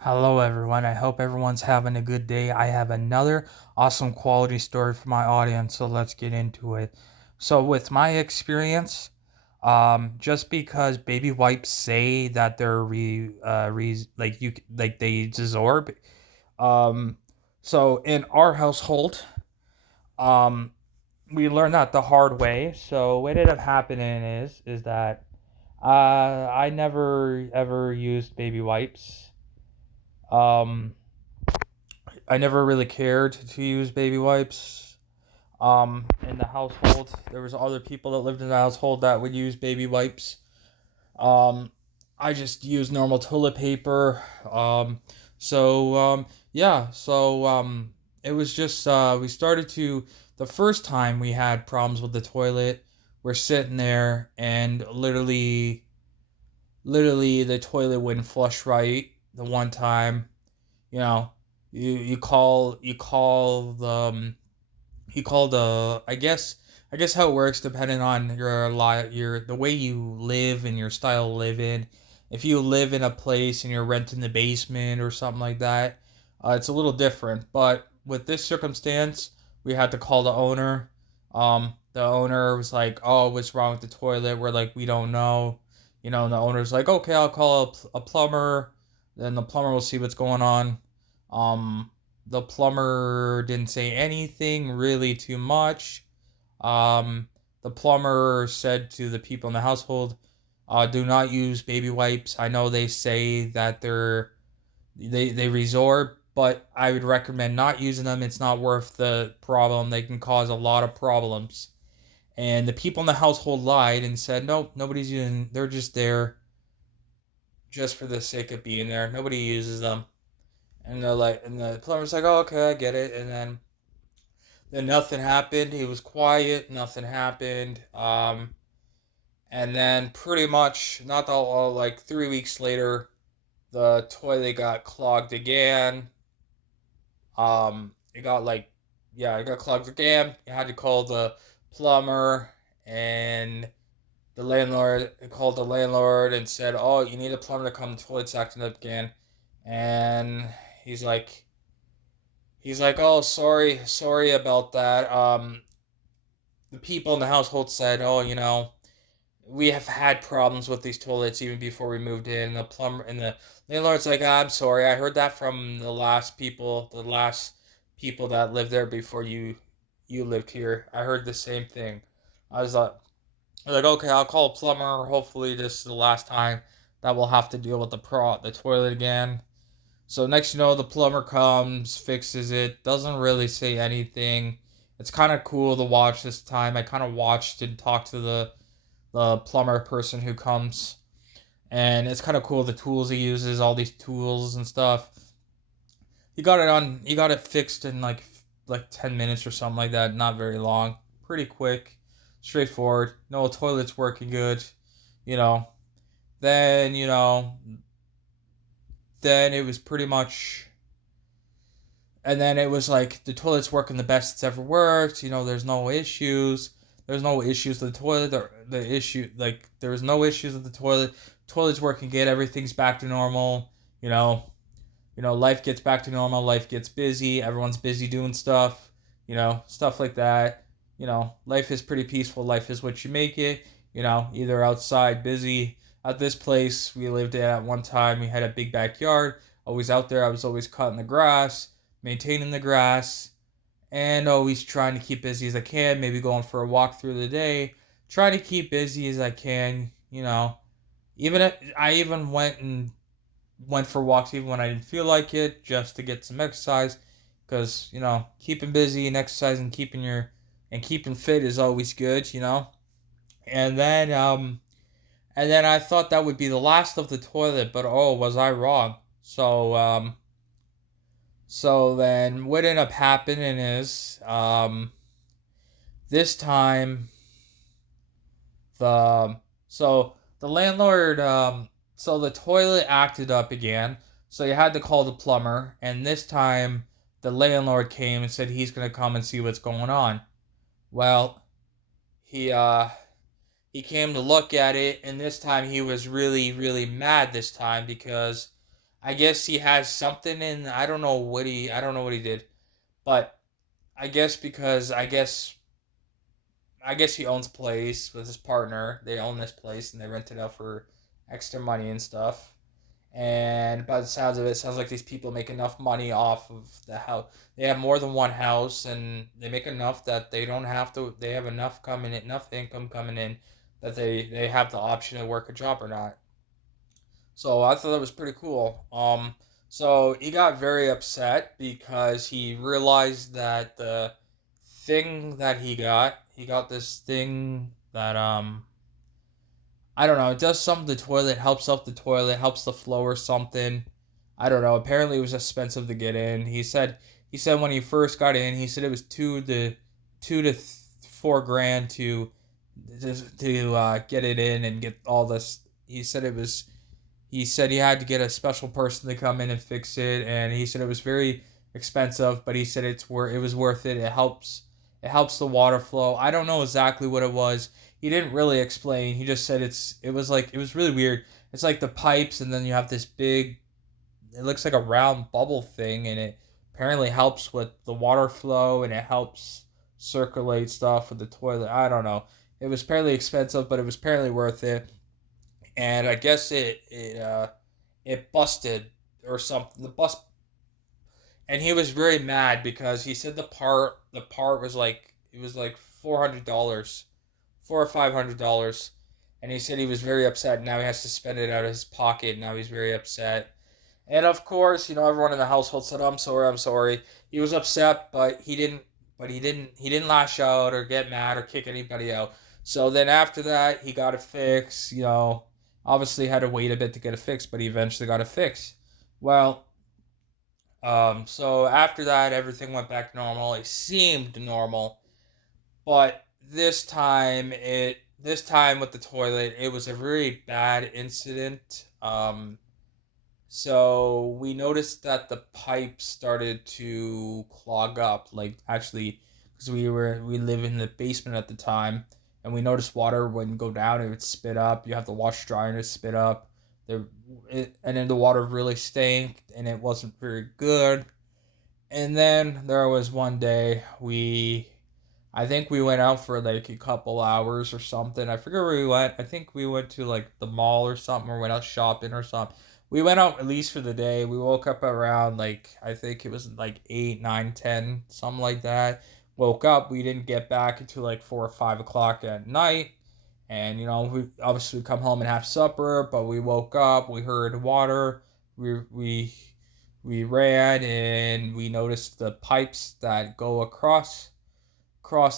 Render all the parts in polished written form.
Hello, everyone. I hope everyone's having a good day. I have another awesome quality story for my audience, so let's get into it. So, with my experience, just because baby wipes say that they're like they absorb, um, so in our household, um, we learned that the hard way. So, what ended up happening is that I never ever used baby wipes. Um, I never really cared to use baby wipes. In the household, there was other people that lived in the household that would use baby wipes. Um, I just used normal toilet paper. Yeah, it was just we started to the first time we had problems with the toilet. We're sitting there and literally the toilet wouldn't flush right the one time. You know, you call the I guess how it works depending on your the way you live and your style of living. If you live in a place and you're renting the basement or something like that, it's a little different. But with this circumstance, we had to call the owner. The owner was like, "Oh, what's wrong with the toilet?" We're like, "We don't know." And the owner's like, "Okay, I'll call a plumber. Then the plumber will see what's going on." Um, the plumber didn't say anything really too much. Um, the plumber said to the people in the household, "Do not use baby wipes. I know they say that they resort, but I would recommend not using them. It's not worth the problem. They can cause a lot of problems." And the people in the household lied and said, "Nope, nobody's using. They're just there, just for the sake of being there. Nobody uses them." And the plumber's like, "Oh, okay, I get it." And then nothing happened. He was quiet. Nothing happened. And then pretty much not that long, like 3 weeks later, the toilet got clogged again. It got like, yeah, it got clogged again. You had to call the plumber, and the landlord called the landlord and said, "Oh, you need a plumber to come. The toilet's acting up again." And he's like, "Oh, sorry about that." The people in the household said, "Oh, we have had problems with these toilets even before we moved in." The plumber and the landlord's like, "I'm sorry. I heard that from the last people that lived there before you lived here. I heard the same thing." I was like, "Okay, I'll call a plumber. Hopefully, this is the last time that we'll have to deal with the toilet again." So next, the plumber comes, fixes it, doesn't really say anything. It's kind of cool to watch this time. I kind of watched and talked to the plumber person who comes, and it's kind of cool the tools he uses, all these tools and stuff. He got it fixed in like 10 minutes or something like that, not very long. Pretty quick, straightforward. No, toilet's working good, you know. Then, then it was pretty much and then it was like the toilet's working the best it's ever worked. There's no issues. There's no issues with the toilet. The issue like there was no issues with the toilet. Toilet's working good. Everything's back to normal. You know, life gets back to normal. Life gets busy. Everyone's busy doing stuff. Stuff like that. Life is pretty peaceful. Life is what you make it. Either outside busy. At this place we lived at one time, we had a big backyard. Always out there. I was always cutting the grass, maintaining the grass, and always trying to keep busy as I can. Maybe going for a walk through the day. Trying to keep busy as I can. Even if I even went for walks even when I didn't feel like it, just to get some exercise. Because keeping busy and exercising, keeping fit is always good. And then I thought that would be the last of the toilet, but oh, was I wrong? So then what ended up happening is this time the so the landlord so the toilet acted up again, so you had to call the plumber, and this time the landlord came and said he's gonna come and see what's going on. Well, he uh he came to look at it, and this time he was really, really mad this time because I guess he has something in. I don't know what he did, but I guess because I guess he owns a place with his partner. They own this place and they rent it out for extra money and stuff. And by the sounds of it, sounds like these people make enough money off of the house. They have more than one house, and they make enough that they don't have to. They have enough coming in, enough income coming in, that they have the option to work a job or not. So I thought that was pretty cool. So he got very upset because he realized that the thing that he got this thing that I don't know. It does something to the toilet, helps up the toilet, helps the flow or something. I don't know. Apparently, it was expensive to get in. He said when he first got in, he said it was 4 grand to get it in and get all this. He said it was. He said he had to get a special person to come in and fix it, and he said it was very expensive, but he said it was worth it. It helps the water flow. I don't know exactly what it was. He didn't really explain. He just said it was really weird. It's like the pipes, and then you have this big, it looks like a round bubble thing, and it apparently helps with the water flow, and it helps circulate stuff with the toilet. I don't know. It was apparently expensive, but it was apparently worth it. And I guess it busted or something. The bus, and he was very mad because he said the part was like, it was like $400, $400 or $500, and he said he was very upset. Now he has to spend it out of his pocket. Now he's very upset. And of course, everyone in the household said, "I'm sorry, I'm sorry." He was upset, but he didn't lash out or get mad or kick anybody out. So then after that, he got it fixed. Obviously had to wait a bit to get it fixed, but he eventually got it fixed. Well, so after that, everything went back normal. It seemed normal, but this time with the toilet, it was a very bad incident. So we noticed that the pipe started to clog up, like actually, because we live in the basement at the time, and we noticed water wouldn't go down; it would spit up. You have to wash dryer and it spit up. And then the water really stank, and it wasn't very good. And then there was one day I think we went out for like a couple hours or something. I forget where we went. I think we went to like the mall or something, or went out shopping or something. We went out at least for the day. We woke up around like, I think it was like 8, 9, 10, something like that. Woke up. We didn't get back until like 4 or 5 o'clock at night. And we obviously come home and have supper. But we woke up. We heard water. We ran and we noticed the pipes that go across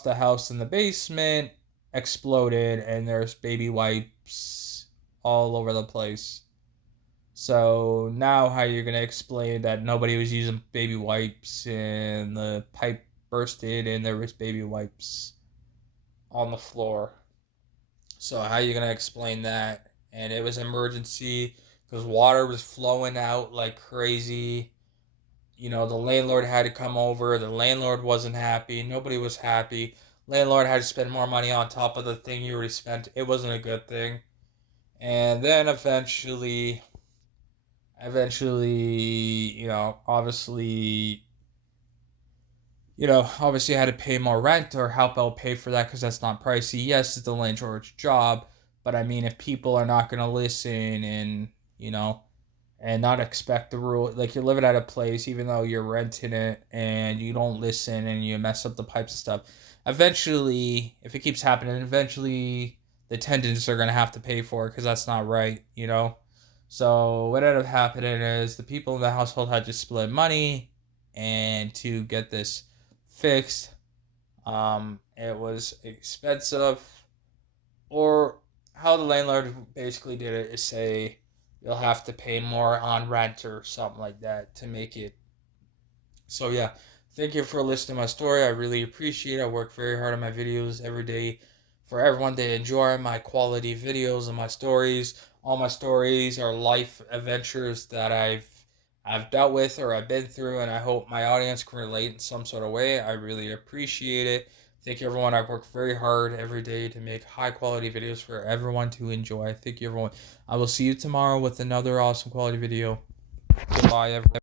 the house in the basement exploded, and there's baby wipes all over the place. So now how you're gonna explain that nobody was using baby wipes and the pipe bursted and there was baby wipes on the floor? So how you gonna explain that? And it was emergency because water was flowing out like crazy. The landlord had to come over. The landlord wasn't happy. Nobody was happy. Landlord had to spend more money on top of the thing he already spent. It wasn't a good thing. And then eventually, obviously I had to pay more rent or help out pay for that because that's not pricey. Yes, it's the landlord's job, but I mean, if people are not going to listen you know, and not expect the rule, like you're living at a place even though you're renting it and you don't listen and you mess up the pipes and stuff, eventually, if it keeps happening, eventually the tenants are going to have to pay for it because that's not right. So what ended up happening is the people in the household had to split money and to get this fixed. It was expensive, or how the landlord basically did it is say you'll have to pay more on rent or something like that to make it. So yeah, thank you for listening to my story. I really appreciate it. I work very hard on my videos every day for everyone to enjoy my quality videos and my stories. All my stories are life adventures that I've dealt with or I've been through, and I hope my audience can relate in some sort of way. I really appreciate it. Thank you, everyone. I work very hard every day to make high quality videos for everyone to enjoy. Thank you, everyone. I will see you tomorrow with another awesome quality video. Goodbye, everyone.